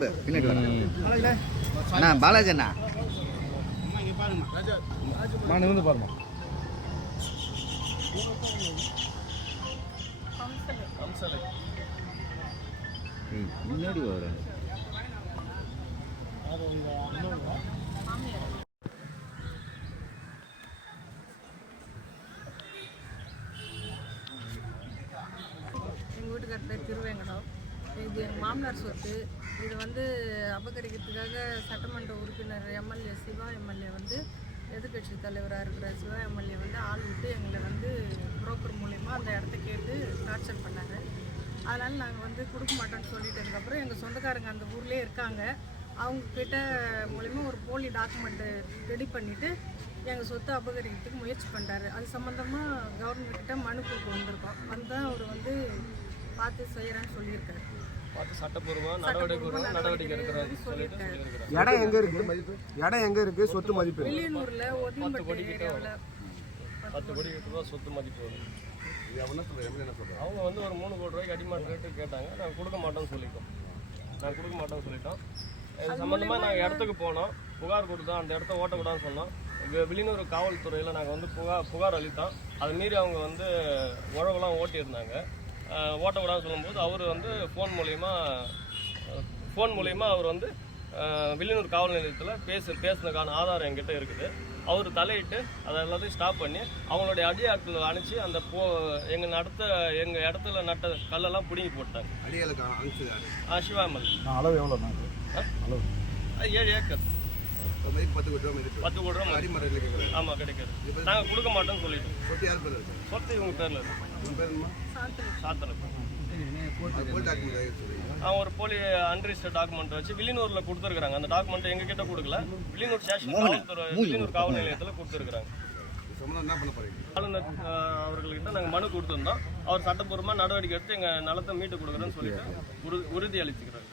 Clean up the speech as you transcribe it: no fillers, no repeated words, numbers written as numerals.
பின்னாடி அண்ணா பாலாஜி அண்ணா இருந்து பாருமா முன்னாடி வர எங்கள் வீட்டுக்கார பேர் திருவேங்கடம். இது எங்கள் மாமனார் சொத்து. இது வந்து அபகரிக்கிறதுக்காக சட்டமன்ற உறுப்பினர் எம்எல்ஏ சிவா எம்எல்ஏ வந்து எதிர்கட்சி தலைவராக இருக்கிற சிவா எம்எல்ஏ வந்து ஆள் விட்டு எங்களை வந்து புரோக்கர் மூலயமா அந்த இடத்த கேட்டு டார்ச்சர் பண்ணாங்க. அதனால் நாங்கள் வந்து கொடுக்க மாட்டோம்னு சொல்லிட்டதுக்கப்புறம் எங்கள் சொந்தக்காரங்க அந்த ஊர்லேயே இருக்காங்க. அவங்கக்கிட்ட மூலயமா ஒரு போலி டாக்குமெண்ட்டு ரெடி பண்ணிவிட்டு எங்கள் சொத்தை அபகரிக்கிறதுக்கு முயற்சி பண்ணுறாரு. அது சம்மந்தமாக கவர்மெண்ட்கிட்ட மனு கொடுக்க வந்திருக்கோம். அதுதான் அவர் வந்து பார்த்து செய்கிறேன்னு சொல்லியிருக்காரு. பார்த்து சட்டப்பூர்வமாக நடவடிக்கை எடுக்கிறாரு சொல்லியிருக்காரு. இடம் எங்கே இருக்குது? இடம் எங்கே இருக்குது? சொத்து மதிப்பு வெளியூரில் ஒதிம்பட்டு ஏரியாவில் 10 கோடி ரூபா சொத்து மதிப்பு வரும். அவங்க வந்து ஒரு 3 கோடி ரூபாய்க்கு அடிமாட் ரேட்டு கேட்டாங்க. நாங்கள் கொடுக்க மாட்டோம்னு சொல்லிட்டோம். இது சம்மந்தமாக நாங்கள் இடத்துக்கு போனோம், புகார் கொடுத்தோம். அந்த இடத்த ஓட்டக்கூடாதுன்னு சொன்னோம். வில்லியனூர் காவல்துறையில் நாங்கள் வந்து புகார் அளித்தோம். அதை மீறி அவங்க வந்து உழவெல்லாம் ஓட்டியிருந்தாங்க. ஓட்டக்கூடாதுன்னு சொல்லும்போது அவர் வந்து ஃபோன் மூலயமா அவர் வந்து வில்லியனூர் காவல் நிலையத்தில் பேசினதுக்கான ஆதாரம் என்கிட்ட இருக்குது. அவர் தலையிட்டு அதை எல்லாத்தையும் ஸ்டாப் பண்ணி அவங்களுடைய அடியாட்கள் அனுப்பிச்சு அந்த எங்கள் இடத்துல நட்ட கல்லெல்லாம் பிடுங்கி போட்டாங்க. சிவாமல் அளவு எவ்வளோ? அளவு 7 ஏக்கர் 10 கோடி ரூபா. ஆமாம் கிடைக்காது. நாங்கள் கொடுக்க மாட்டோம்னு சொல்லிட்டோம். சொத்து இவங்க பேரில் இருக்கு. சாத்தலை அவன் ஒரு போலி அன்ரிஜிஸ்டர்ட் டாக்குமெண்ட் வச்சு வில்லியனூரில் கொடுத்துருக்குறாங்க. அந்த டாக்குமெண்ட் எங்ககிட்ட கொடுக்கல, வில்லியனூர் ஸ்டேஷன் வில்லியனூர் காவல் நிலையத்தில் கொடுத்துருக்குறாங்க. ஆளுநர் அவர்கள்கிட்ட நாங்கள் மனு கொடுத்துருந்தோம். அவர் சட்டப்பூர்வமாக நடவடிக்கை எடுத்து எங்கள் நிலத்தை மீட்டு கொடுக்குறேன்னு சொல்லிட்டு உறுதி அளிச்சுக்கிறாங்க.